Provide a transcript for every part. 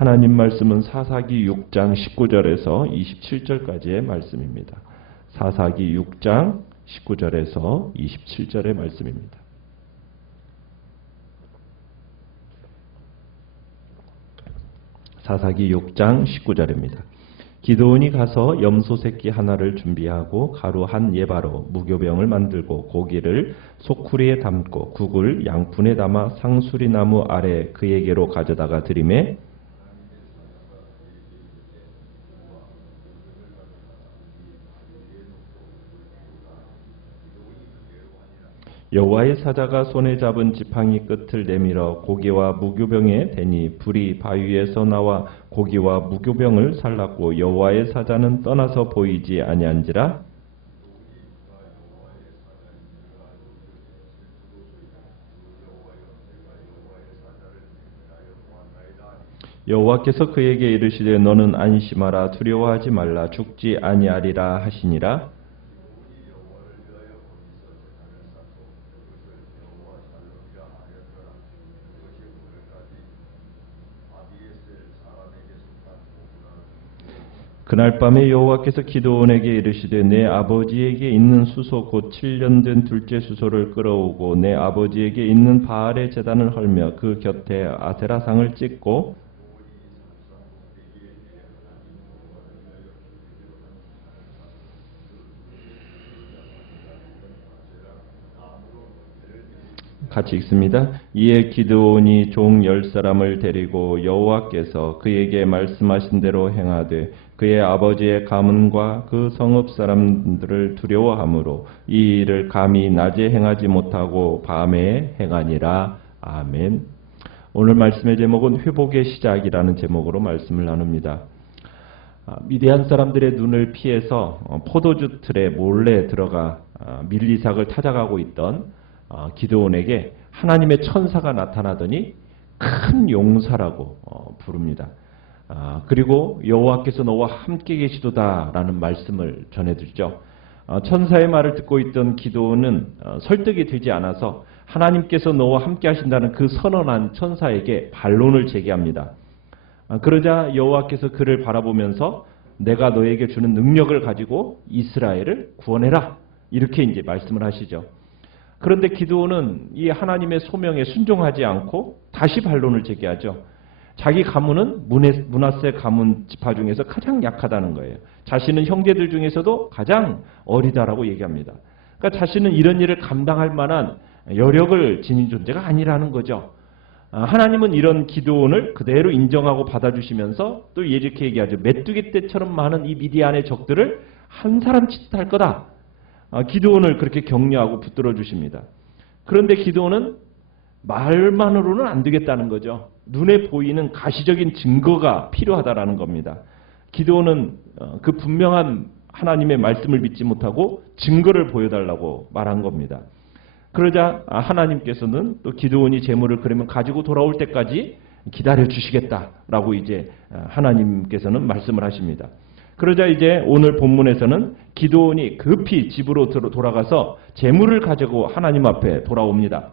하나님 말씀은 사사기 6장 19절에서 27절까지의 말씀입니다. 사사기 6장 19절에서 27절의 말씀입니다. 사사기 6장 19절입니다. 기드온이 가서 염소 새끼 하나를 준비하고 가루 한 예바로 무교병을 만들고 고기를 소쿠리에 담고 국을 양푼에 담아 상수리 나무 아래 그에게로 가져다가 드리매 여호와의 사자가 손에 잡은 지팡이 끝을 내밀어 고기와 무교병에 대니 불이 바위에서 나와 고기와 무교병을 살랐고 여호와의 사자는 떠나서 보이지 아니한지라. 여호와께서 그에게 이르시되 너는 안심하라 두려워하지 말라 죽지 아니하리라 하시니라. 그날 밤에 여호와께서 기드온에게 이르시되 내 아버지에게 있는 수소 곧 7년 된 둘째 수소를 끌어오고 내 아버지에게 있는 바알의 제단을 헐며 그 곁에 아세라상을 찍고 같이 읽습니다. 이에 기드온이 종 10사람을 데리고 여호와께서 그에게 말씀하신 대로 행하되 그의 아버지의 가문과 그 성읍 사람들을 두려워하므로 이 일을 감히 낮에 행하지 못하고 밤에 행하니라. 아멘. 오늘 말씀의 제목은 회복의 시작이라는 제목으로 말씀을 나눕니다. 미디안 사람들의 눈을 피해서 포도주 틀에 몰래 들어가 밀리삭을 찾아가고 있던 기드온에게 하나님의 천사가 나타나더니 큰 용사라고 부릅니다. 그리고 여호와께서 너와 함께 계시도다라는 말씀을 전해드리죠. 천사의 말을 듣고 있던 기드온은 설득이 되지 않아서 하나님께서 너와 함께 하신다는 그 선언한 천사에게 반론을 제기합니다. 그러자 여호와께서 그를 바라보면서 내가 너에게 주는 능력을 가지고 이스라엘을 구원해라 이렇게 이제 말씀을 하시죠. 그런데 기드온은 이 하나님의 소명에 순종하지 않고 다시 반론을 제기하죠. 자기 가문은 므낫세 가문 지파 중에서 가장 약하다는 거예요. 자신은 형제들 중에서도 가장 어리다라고 얘기합니다. 그러니까 자신은 이런 일을 감당할 만한 여력을 지닌 존재가 아니라는 거죠. 하나님은 이런 기드온을 그대로 인정하고 받아주시면서 또 이렇게 얘기하죠. 메뚜기 떼처럼 많은 이 미디안의 적들을 한 사람 치듯할 거다. 기드온을 그렇게 격려하고 붙들어 주십니다. 그런데 기드온은 말만으로는 안 되겠다는 거죠. 눈에 보이는 가시적인 증거가 필요하다라는 겁니다. 기드온은 그 분명한 하나님의 말씀을 믿지 못하고 증거를 보여달라고 말한 겁니다. 그러자 하나님께서는 또 기드온이 재물을 그러면 가지고 돌아올 때까지 기다려 주시겠다라고 이제 하나님께서는 말씀을 하십니다. 그러자 이제 오늘 본문에서는 기드온이 급히 집으로 돌아가서 재물을 가지고 하나님 앞에 돌아옵니다.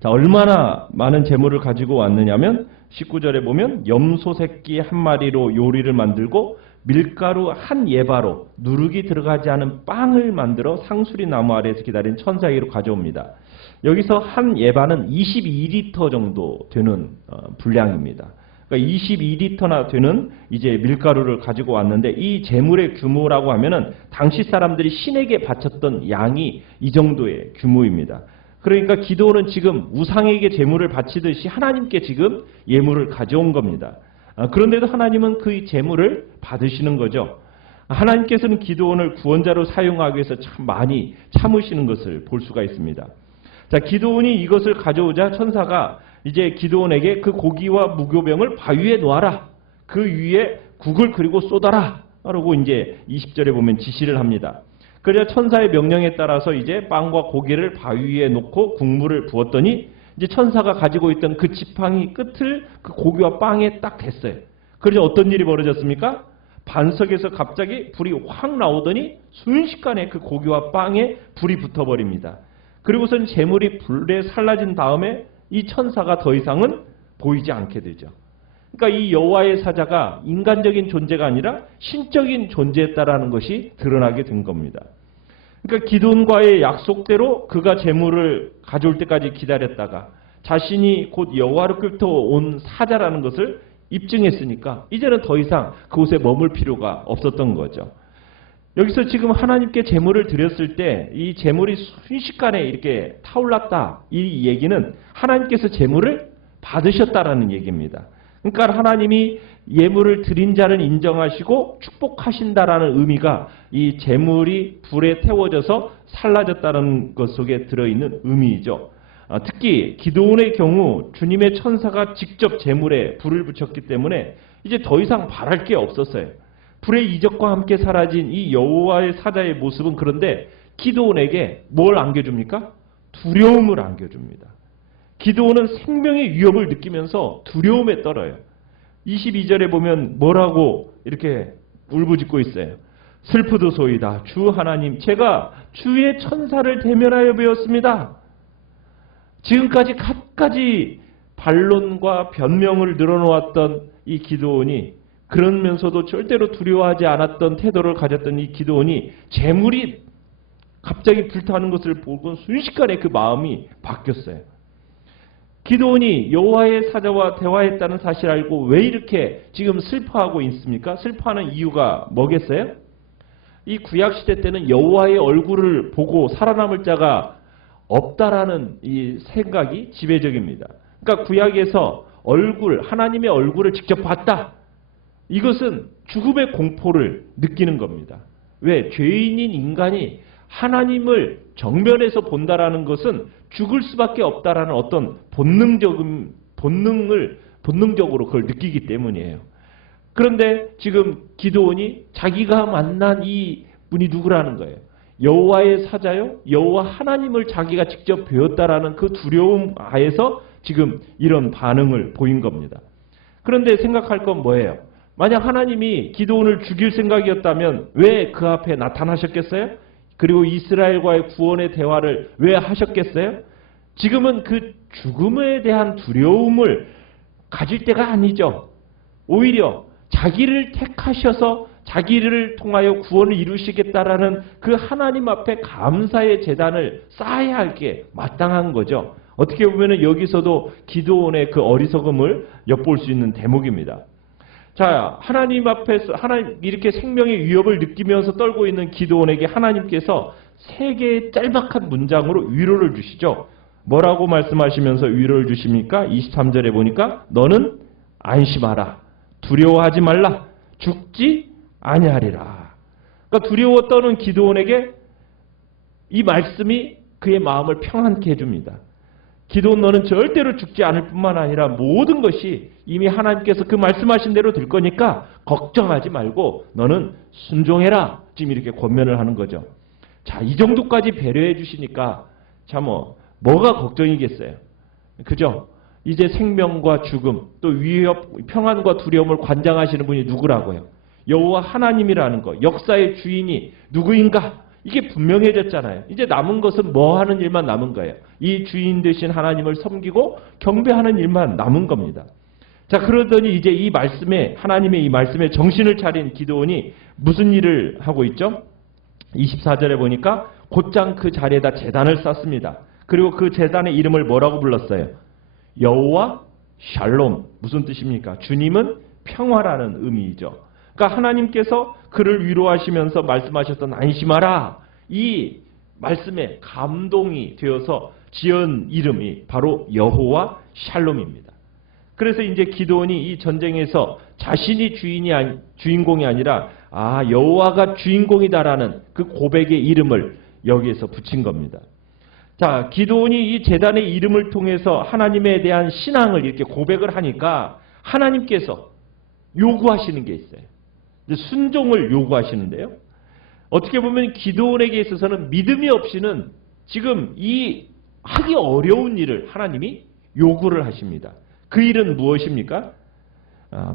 자, 얼마나 많은 재물을 가지고 왔느냐면 19절에 보면 염소 새끼 한 마리로 요리를 만들고 밀가루 한 예바로 누룩이 들어가지 않은 빵을 만들어 상수리 나무 아래에서 기다린 천사에게로 가져옵니다. 여기서 한 예바는 22리터 정도 되는 분량입니다. 그러니까 22리터나 되는 이제 밀가루를 가지고 왔는데 이 재물의 규모라고 하면은 당시 사람들이 신에게 바쳤던 양이 이 정도의 규모입니다. 그러니까 기드온은 지금 우상에게 재물을 바치듯이 하나님께 지금 예물을 가져온 겁니다. 그런데도 하나님은 그 재물을 받으시는 거죠. 하나님께서는 기드온을 구원자로 사용하기 위해서 참 많이 참으시는 것을 볼 수가 있습니다. 자, 기드온이 이것을 가져오자 천사가 이제 기드온에게 그 고기와 무교병을 바위에 놓아라. 그 위에 국을 그리고 쏟아라. 라고 이제 20절에 보면 지시를 합니다. 그래서 천사의 명령에 따라서 이제 빵과 고기를 바위 위에 놓고 국물을 부었더니 이제 천사가 가지고 있던 그 지팡이 끝을 그 고기와 빵에 딱 댔어요. 그래서 어떤 일이 벌어졌습니까? 반석에서 갑자기 불이 확 나오더니 순식간에 그 고기와 빵에 불이 붙어버립니다. 그리고선 재물이 불에 살라진 다음에 이 천사가 더 이상은 보이지 않게 되죠. 그러니까 이 여호와의 사자가 인간적인 존재가 아니라 신적인 존재였다라는 것이 드러나게 된 겁니다. 그러니까 기드온과의 약속대로 그가 재물을 가져올 때까지 기다렸다가 자신이 곧 여호와로부터 온 사자라는 것을 입증했으니까 이제는 더 이상 그곳에 머물 필요가 없었던 거죠. 여기서 지금 하나님께 재물을 드렸을 때 이 재물이 순식간에 이렇게 타올랐다. 이 얘기는 하나님께서 재물을 받으셨다라는 얘기입니다. 그러니까 하나님이 예물을 드린 자를 인정하시고 축복하신다라는 의미가 이 재물이 불에 태워져서 살라졌다는 것 속에 들어있는 의미이죠. 특히 기드온의 경우 주님의 천사가 직접 재물에 불을 붙였기 때문에 이제 더 이상 바랄 게 없었어요. 불의 이적과 함께 사라진 이 여호와의 사자의 모습은 그런데 기드온에게 뭘 안겨줍니까? 두려움을 안겨줍니다. 기드온은 생명의 위협을 느끼면서 두려움에 떨어요. 22절에 보면 뭐라고 이렇게 울부짖고 있어요. 슬프도소이다. 주 하나님, 제가 주의 천사를 대면하여 배웠습니다. 지금까지 갖가지 반론과 변명을 늘어놓았던 이 기드온이 그러면서도 절대로 두려워하지 않았던 태도를 가졌던 이 기드온이 재물이 갑자기 불타는 것을 보고 순식간에 그 마음이 바뀌었어요. 기드온이 여호와의 사자와 대화했다는 사실을 알고 왜 이렇게 지금 슬퍼하고 있습니까? 슬퍼하는 이유가 뭐겠어요? 이 구약시대 때는 여호와의 얼굴을 보고 살아남을 자가 없다라는 이 생각이 지배적입니다. 그러니까 구약에서 하나님의 얼굴을 직접 봤다. 이것은 죽음의 공포를 느끼는 겁니다. 왜? 죄인인 인간이 하나님을 정면에서 본다라는 것은 죽을 수밖에 없다라는 어떤 본능적으로 그걸 느끼기 때문이에요. 그런데 지금 기드온이 자기가 만난 이 분이 누구라는 거예요? 여호와의 사자요? 여호와 하나님을 자기가 직접 배웠다라는 그 두려움 하에서 지금 이런 반응을 보인 겁니다. 그런데 생각할 건 뭐예요? 만약 하나님이 기드온을 죽일 생각이었다면 왜 그 앞에 나타나셨겠어요? 그리고 이스라엘과의 구원의 대화를 왜 하셨겠어요? 지금은 그 죽음에 대한 두려움을 가질 때가 아니죠. 오히려 자기를 택하셔서 자기를 통하여 구원을 이루시겠다라는 그 하나님 앞에 감사의 제단을 쌓아야 할 게 마땅한 거죠. 어떻게 보면 여기서도 기드온의 그 어리석음을 엿볼 수 있는 대목입니다. 자, 하나님 앞에서 이렇게 생명의 위협을 느끼면서 떨고 있는 기드온에게 하나님께서 세 개의 짤막한 문장으로 위로를 주시죠. 뭐라고 말씀하시면서 위로를 주십니까? 23절에 보니까 너는 안심하라. 두려워하지 말라. 죽지 아니하리라. 그러니까 두려워 떠는 기드온에게 이 말씀이 그의 마음을 평안케 해줍니다. 기드온 너는 절대로 죽지 않을 뿐만 아니라 모든 것이 이미 하나님께서 그 말씀하신 대로 될 거니까 걱정하지 말고 너는 순종해라. 지금 이렇게 권면을 하는 거죠. 자, 이 정도까지 배려해 주시니까 참 뭐가 걱정이겠어요. 그죠? 이제 생명과 죽음, 또 위협, 평안과 두려움을 관장하시는 분이 누구라고요? 여호와 하나님이라는 거, 역사의 주인이 누구인가? 이게 분명해졌잖아요. 이제 남은 것은 뭐 하는 일만 남은 거예요. 이 주인 되신 하나님을 섬기고 경배하는 일만 남은 겁니다. 자, 그러더니 이제 이 말씀에, 하나님의 이 말씀에 정신을 차린 기드온이 무슨 일을 하고 있죠? 24절에 보니까 곧장 그 자리에다 제단을 쌓습니다. 그리고 그 제단의 이름을 뭐라고 불렀어요? 여호와 샬롬. 무슨 뜻입니까? 주님은 평화라는 의미이죠. 그러니까 하나님께서 그를 위로하시면서 말씀하셨던 안심하라. 이 말씀에 감동이 되어서 지은 이름이 바로 여호와 샬롬입니다. 그래서 이제 기드온이 이 전쟁에서 자신이 주인공이 아니라 여호와가 주인공이다라는 그 고백의 이름을 여기에서 붙인 겁니다. 자, 기드온이 이 제단의 이름을 통해서 하나님에 대한 신앙을 이렇게 고백을 하니까 하나님께서 요구하시는 게 있어요. 순종을 요구하시는데요. 어떻게 보면 기드온에게 있어서는 믿음이 없이는 지금 이 하기 어려운 일을 하나님이 요구를 하십니다. 그 일은 무엇입니까?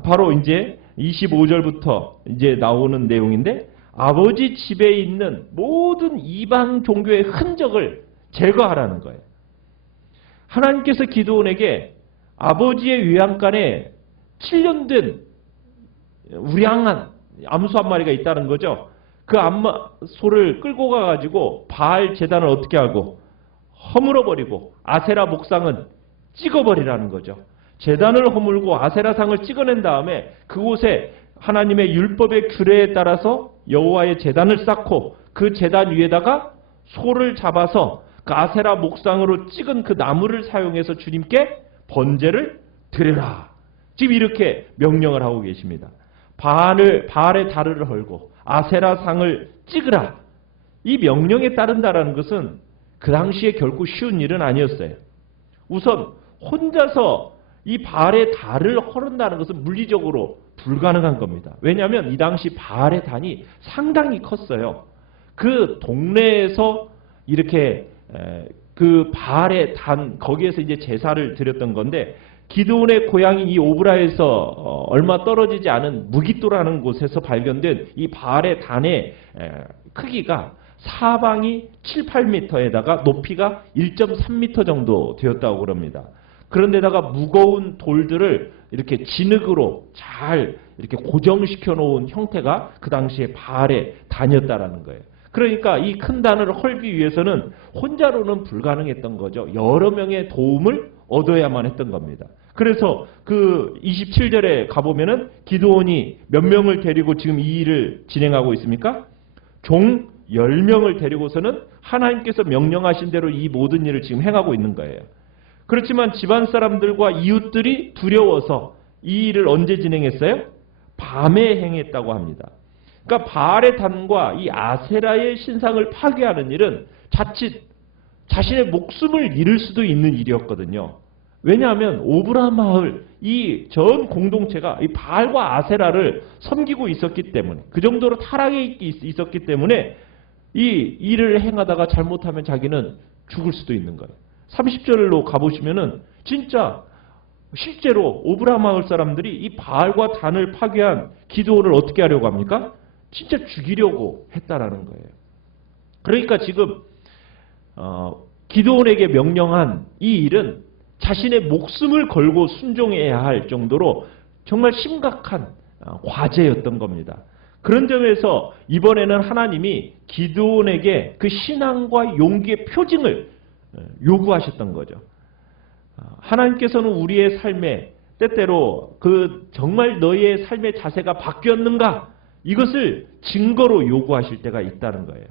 바로 이제 25절부터 이제 나오는 내용인데 아버지 집에 있는 모든 이방 종교의 흔적을 제거하라는 거예요. 하나님께서 기드온에게 아버지의 외양간에 7년 된 우량한 암소 한 마리가 있다는 거죠. 그 소를 끌고 가가지고 바알 제단을 어떻게 하고 허물어버리고 아세라 목상은 찍어버리라는 거죠. 제단을 허물고 아세라상을 찍어낸 다음에 그곳에 하나님의 율법의 규례에 따라서 여호와의 제단을 쌓고 그 제단 위에다가 소를 잡아서 그 아세라 목상으로 찍은 그 나무를 사용해서 주님께 번제를 드려라. 지금 이렇게 명령을 하고 계십니다. 바알의 다리를 헐고 아세라상을 찍으라. 이 명령에 따른다라는 것은 그 당시에 결코 쉬운 일은 아니었어요. 우선 혼자서 이 바알의 달을 헐은다는 것은 물리적으로 불가능한 겁니다. 왜냐하면 이 당시 바알의 단이 상당히 컸어요. 그 동네에서 이렇게 그 바알의 단 거기에서 이제 제사를 드렸던 건데 기드온의 고향인 이 오브라에서 얼마 떨어지지 않은 무기또라는 곳에서 발견된 이 바알의 단의 크기가 사방이 7, 8m에다가 높이가 1.3m 정도 되었다고 그럽니다. 그런데다가 무거운 돌들을 이렇게 진흙으로 잘 이렇게 고정시켜 놓은 형태가 그 당시에 바알의 단이었다라는 거예요. 그러니까 이 큰 단을 헐기 위해서는 혼자로는 불가능했던 거죠. 여러 명의 도움을 얻어야만 했던 겁니다. 그래서 그 27절에 가보면은 기드온이 몇 명을 데리고 지금 이 일을 진행하고 있습니까? 종 10명을 데리고서는 하나님께서 명령하신 대로 이 모든 일을 지금 행하고 있는 거예요. 그렇지만 집안 사람들과 이웃들이 두려워서 이 일을 언제 진행했어요? 밤에 행했다고 합니다. 그러니까 바알의 단과 이 아세라의 신상을 파괴하는 일은 자칫 자신의 목숨을 잃을 수도 있는 일이었거든요. 왜냐하면 오브라 마을 이 전 공동체가 이 바알과 아세라를 섬기고 있었기 때문에 그 정도로 타락에 있었기 때문에 이 일을 행하다가 잘못하면 자기는 죽을 수도 있는 거예요. 30절로 가보시면은 진짜 실제로 오브라 마을 사람들이 이 바알과 단을 파괴한 기드온을 어떻게 하려고 합니까? 진짜 죽이려고 했다라는 거예요. 그러니까 지금 기드온에게 명령한 이 일은 자신의 목숨을 걸고 순종해야 할 정도로 정말 심각한 과제였던 겁니다. 그런 점에서 이번에는 하나님이 기드온에게 그 신앙과 용기의 표징을 요구하셨던 거죠. 하나님께서는 우리의 삶에 때때로 그 정말 너희의 삶의 자세가 바뀌었는가 이것을 증거로 요구하실 때가 있다는 거예요.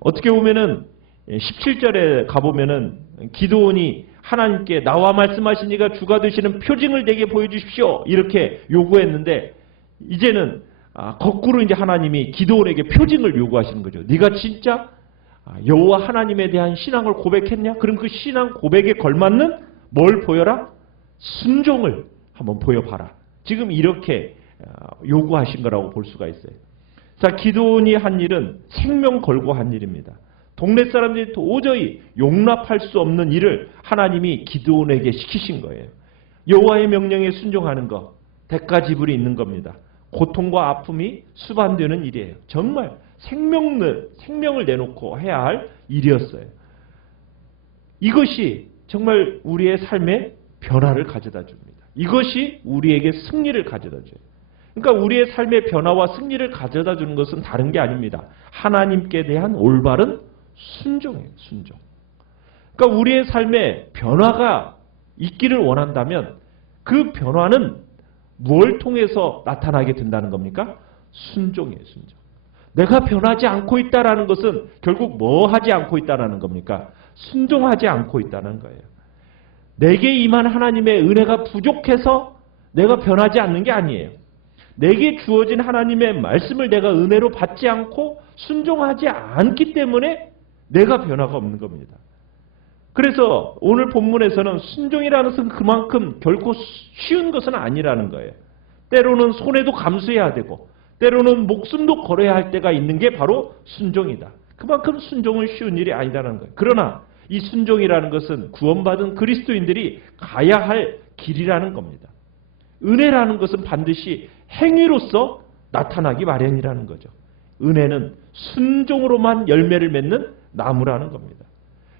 어떻게 보면은 17절에 가보면은 기드온이 하나님께 나와 말씀하신 이가 주가 되시는 표징을 내게 보여주십시오 이렇게 요구했는데 이제는 거꾸로 이제 하나님이 기드온에게 표징을 요구하시는 거죠. 네가 진짜 여호와 하나님에 대한 신앙을 고백했냐? 그럼 그 신앙 고백에 걸맞는 뭘 보여라? 순종을 한번 보여봐라. 지금 이렇게 요구하신 거라고 볼 수가 있어요. 자, 기드온이 한 일은 생명 걸고 한 일입니다. 동네 사람들이 도저히 용납할 수 없는 일을 하나님이 기드온에게 시키신 거예요. 여호와의 명령에 순종하는 것, 대가 지불이 있는 겁니다. 고통과 아픔이 수반되는 일이에요. 정말 생명을 내놓고 해야 할 일이었어요. 이것이 정말 우리의 삶에 변화를 가져다 줍니다. 이것이 우리에게 승리를 가져다 줘요. 그러니까 우리의 삶의 변화와 승리를 가져다 주는 것은 다른 게 아닙니다. 하나님께 대한 올바른 순종이에요. 순종. 그러니까 우리의 삶에 변화가 있기를 원한다면 그 변화는 뭘 통해서 나타나게 된다는 겁니까? 순종이에요. 순종. 내가 변하지 않고 있다는 것은 결국 뭐 하지 않고 있다는 겁니까? 순종하지 않고 있다는 거예요. 내게 임한 하나님의 은혜가 부족해서 내가 변하지 않는 게 아니에요. 내게 주어진 하나님의 말씀을 내가 은혜로 받지 않고 순종하지 않기 때문에 내가 변화가 없는 겁니다. 그래서 오늘 본문에서는 순종이라는 것은 그만큼 결코 쉬운 것은 아니라는 거예요. 때로는 손해도 감수해야 되고 때로는 목숨도 걸어야 할 때가 있는 게 바로 순종이다. 그만큼 순종은 쉬운 일이 아니라는 거예요. 그러나 이 순종이라는 것은 구원받은 그리스도인들이 가야 할 길이라는 겁니다. 은혜라는 것은 반드시 행위로서 나타나기 마련이라는 거죠. 은혜는 순종으로만 열매를 맺는 나무라는 겁니다.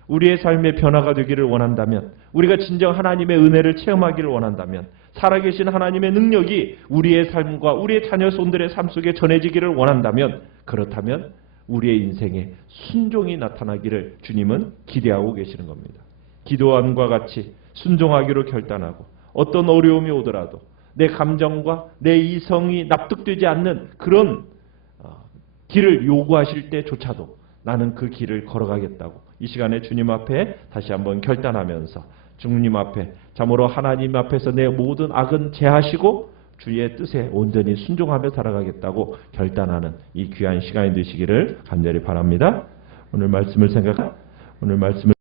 우리의 삶의 변화가 되기를 원한다면, 우리가 진정 하나님의 은혜를 체험하기를 원한다면 살아계신 하나님의 능력이 우리의 삶과 우리의 자녀 손들의 삶 속에 전해지기를 원한다면, 그렇다면 우리의 인생에 순종이 나타나기를 주님은 기대하고 계시는 겁니다. 기도함과 같이 순종하기로 결단하고 어떤 어려움이 오더라도 내 감정과 내 이성이 납득되지 않는 그런 길을 요구하실 때조차도 나는 그 길을 걸어가겠다고 이 시간에 주님 앞에 다시 한번 결단하면서 주님 앞에 참으로 하나님 앞에서 내 모든 악은 제하시고 주의 뜻에 온전히 순종하며 살아가겠다고 결단하는 이 귀한 시간이 되시기를 간절히 바랍니다. 오늘 말씀을